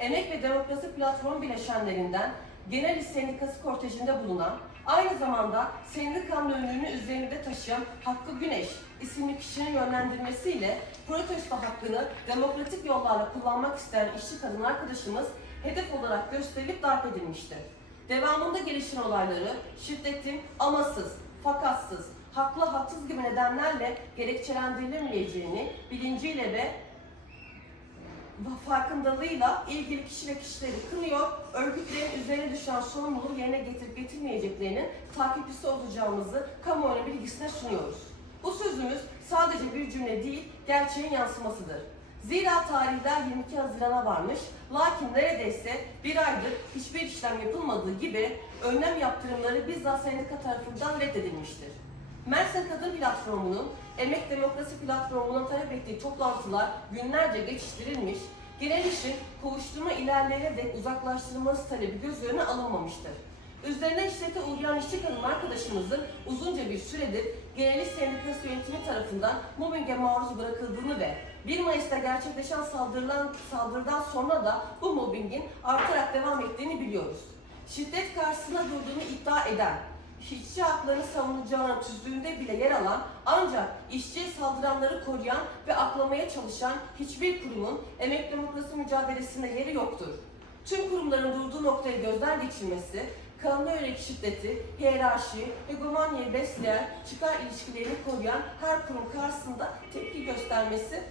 Emek ve Demokrasi Platformu bileşenlerinden Genel İş Sendikası kortejinde bulunan, aynı zamanda sendikanın önlüğünü üzerinde taşıyan Hakkı Güneş isimli kişinin yönlendirmesiyle protesto hakkını demokratik yollarla kullanmak isteyen işçi kadın arkadaşımız hedef olarak gösterilip darp edilmiştir. Devamında gelişen olayları şiddetin amasız, fakatsız, haklı haksız gibi nedenlerle gerekçelendirilemeyeceğini bilinciyle ve farkındalığıyla ilgili kişi ve kişileri kınıyor, örgütlerin üzerine düşen sorumluluğu yerine getirip getirmeyeceklerinin takipçisi olacağımızı kamuoyuna bilgisine sunuyoruz. Bu sözümüz sadece bir cümle değil, gerçeğin yansımasıdır. Zira tarihler 22 Haziran'a varmış, lakin neredeyse bir aydır hiçbir işlem yapılmadığı gibi önlem yaptırımları bizzat sendika tarafından reddedilmiştir. Mersin Kadın Platformu'nun Emek Demokrasi Platformu'nun talep ettiği toplantılar günlerce geçiştirilmiş, genel işin kovuşturma ilerleyene dek uzaklaştırılması talebi göz önüne alınmamıştır. Üzerine işlete uğrayan işçi kadın arkadaşımızın uzunca bir süredir Genel İş Sendikası yönetimi tarafından mobbinge maruz bırakıldığını ve 1 Mayıs'ta gerçekleşen saldırılan, saldırıdan sonra da bu mobbingin artarak devam ettiğini biliyoruz. Şiddet karşısında durduğunu iddia eden, işçi haklarını savunacağına tüzüğünde bile yer alan ancak işçiye saldıranları koruyan ve aklamaya çalışan hiçbir kurumun emek demokrasi mücadelesinde yeri yoktur. Tüm kurumların durduğu noktayı gözden geçirmesi, kanuna yönelik şiddeti, hiyerarşi, hegemonyayı besleyen, çıkar ilişkilerini koruyan her kurum karşısında tepki göstermesi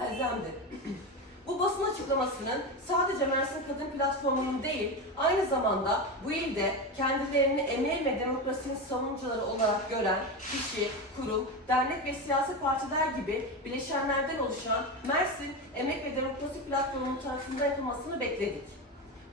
elzemdir. Bu basın açıklamasının sadece Mersin Kadın Platformu'nun değil, aynı zamanda bu ilde kendilerini emeği ve demokrasinin savunucuları olarak gören kişi, kurum, dernek ve siyasi partiler gibi bileşenlerden oluşan Mersin Emek ve Demokrasi Platformu tarafından yapılmasını bekledik.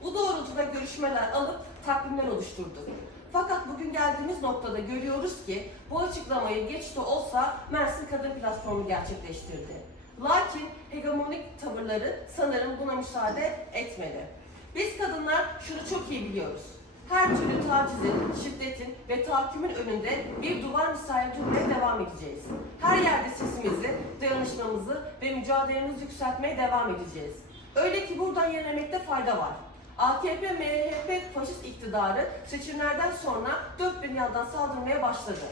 Bu doğrultuda görüşmeler alıp takvimler oluşturduk. Fakat bugün geldiğimiz noktada görüyoruz ki bu açıklamayı geç de olsa Mersin Kadın Platformu gerçekleştirdi. Lakin hegemonik tavırları sanırım buna müsaade etmedi. Biz kadınlar şunu çok iyi biliyoruz. Her türlü tacizin, şiddetin ve tahakkümün önünde bir duvar misali durmaya devam edeceğiz. Her yerde sesimizi, dayanışmamızı ve mücadelemizi yükseltmeye devam edeceğiz. Öyle ki buradan yenilemekte fayda var. AKP, MHP faşist iktidarı seçimlerden sonra dört bir yandan saldırmaya başladı.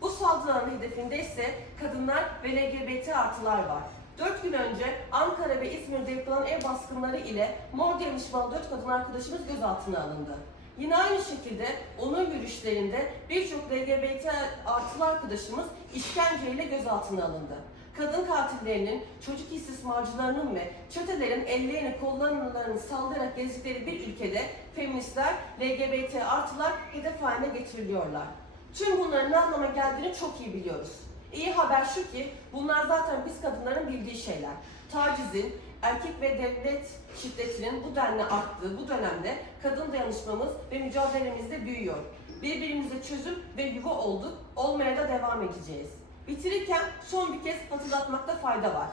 Bu saldırıların hedefinde ise kadınlar ve LGBT artılar var. Dört gün önce Ankara ve İzmir'de yapılan ev baskınları ile mor dayanışmalı dört kadın arkadaşımız gözaltına alındı. Yine aynı şekilde onun yürüyüşlerinde birçok LGBT artılı arkadaşımız işkenceyle gözaltına alındı. Kadın katillerinin, çocuk istismarcılarının ve çetelerin ellerini kollarını sallayarak gezdikleri bir ülkede feministler, LGBT artılar hedef haline getiriliyorlar. Tüm bunların ne anlama geldiğini çok iyi biliyoruz. İyi haber şu ki bunlar zaten biz kadınların bildiği şeyler. Tacizin, erkek ve devlet şiddetinin bu denli arttığı bu dönemde kadın dayanışmamız ve mücadelemiz de büyüyor. Birbirimize çözüm ve yuva olduk, olmaya da devam edeceğiz. Bitirirken son bir kez hatırlatmakta fayda var.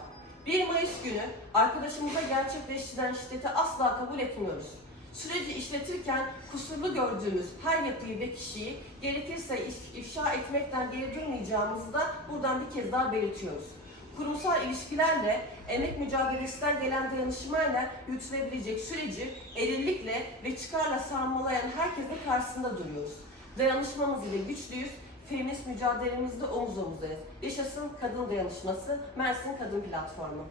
1 Mayıs günü arkadaşımıza gerçekleştirilen şiddeti asla kabul etmiyoruz. Süreci işletirken kusurlu gördüğümüz her yapıyı ve kişiyi gerekirse if- ifşa etmekten geri durmayacağımızı da buradan bir kez daha belirtiyoruz. Kurumsal ilişkilerle, emek mücadelesinden gelen dayanışmayla yürütülebilecek süreci erillikle ve çıkarla sarmalayan herkesin karşısında duruyoruz. Dayanışmamız ile güçlüyüz, feminist mücadelemizde omuz omuzdayız. Yaşasın kadın dayanışması, Mersin Kadın Platformu.